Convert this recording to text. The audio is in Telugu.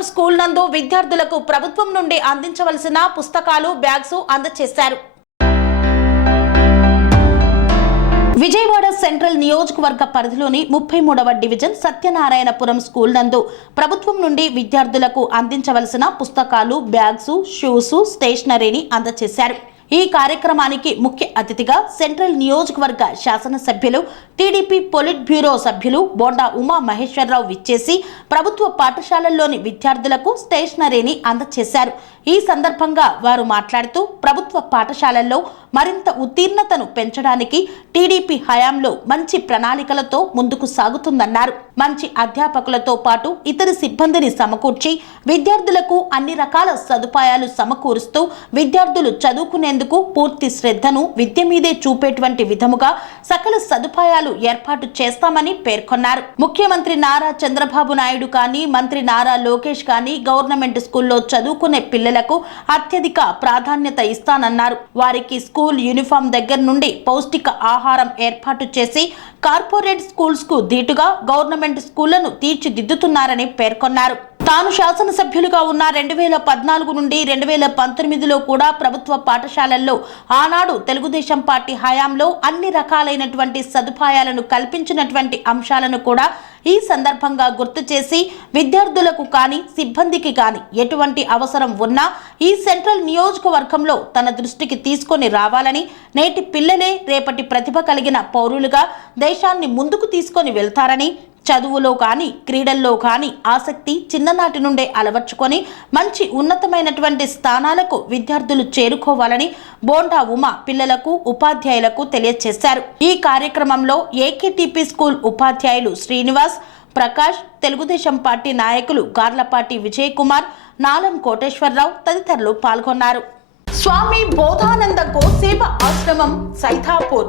సత్యనారాయణపురం స్కూల్ నందు విద్యార్థులకు ప్రభుత్వం నుండి అందించవలసిన పుస్తకాలు బ్యాగ్స్ అందజేశారు విజయవాడ సెంట్రల్ నియోజకవర్గ పరిధిలోని ముప్పై మూడవ డివిజన్ సత్యనారాయణపురం స్కూల్ నందు ప్రభుత్వం నుండి విద్యార్థులకు అందించవలసిన పుస్తకాలు బ్యాగ్స్ షూస్ స్టేషనరీని అందజేశారు ఈ కార్యక్రమానికి ముఖ్య అతిథిగా సెంట్రల్ నియోజకవర్గ శాసనసభ్యులు టీడీపీ పొలిట్ బ్యూరో సభ్యులు బోండా ఉమా మహేశ్వరరావు విచ్చేసి ప్రభుత్వ పాఠశాలల్లోని విద్యార్థులకు స్టేషనరీని అందజేశారు ఈ సందర్భంగా వారు మాట్లాడుతూ ప్రభుత్వ పాఠశాలల్లో మరింత ఉత్తీర్ణతను పెంచడానికి టీడీపీ హయాంలో మంచి ప్రణాళికలతో ముందుకు సాగుతుందన్నారు. మంచి అధ్యాపకులతో పాటు ఇతర సిబ్బందిని సమకూర్చి విద్యార్థులకు అన్ని రకాల సదుపాయాలు సమకూరుస్తూ విద్యార్థులు చదువుకునేందుకు పూర్తి శ్రద్ధను విద్య మీదే చూపేటువంటి విధముగా సకల సదుపాయాలు ఏర్పాటు చేస్తామని పేర్కొన్నారు. ముఖ్యమంత్రి నారా చంద్రబాబు నాయుడు కానీ మంత్రి నారా లోకేష్ కానీ గవర్నమెంట్ స్కూల్లో చదువుకునే పిల్లలకు అత్యధిక ప్రాధాన్యత ఇస్తానన్నారు. వారికి స్కూల్ యూనిఫామ్ దగ్గర నుండి పౌష్టిక ఆహారం ఏర్పాటు చేసి కార్పొరేట్ స్కూల్స్కు ధీటుగా గవర్నమెంట్ స్కూళ్ళను తీర్చిదిద్దుతున్నారని పేర్కొన్నారు. తాను శాసనసభ్యులుగా ఉన్న రెండు వేల పద్నాలుగు నుండి రెండు వేల పంతొమ్మిదిలో కూడా ప్రభుత్వ పాఠశాలల్లో ఆనాడు తెలుగుదేశం పార్టీ హయాంలో అన్ని రకాలైనటువంటి సదుపాయాలను కల్పించినటువంటి అంశాలను కూడా ఈ సందర్భంగా గుర్తు చేసి విద్యార్థులకు కానీ సిబ్బందికి కానీ ఎటువంటి అవసరం ఉన్నా ఈ సెంట్రల్ నియోజకవర్గంలో తన దృష్టికి తీసుకొని రావాలని నేటి పిల్లలే రేపటి ప్రతిభ కలిగిన పౌరులుగా దేశాన్ని ముందుకు తీసుకొని వెళ్తారని చదువులో కానీ క్రీడల్లో కానీ ఆసక్తి చిన్ననాటి నుండే అలవర్చుకొని మంచి ఉన్నతమైనటువంటి స్థానాలకు విద్యార్థులు చేరుకోవాలని బోండా ఉమ పిల్లలకు ఉపాధ్యాయులకు తెలియజేశారు ఈ కార్యక్రమంలో ఏకేటీపీ స్కూల్ ఉపాధ్యాయులు శ్రీనివాస్ ప్రకాష్ తెలుగుదేశం పార్టీ నాయకులు గార్లపాటి విజయ్ కుమార్ నాలం కోటేశ్వరరావు తదితరులు పాల్గొన్నారు. స్వామి బోధానంద గోసేవ ఆశ్రమం సైథాపూర్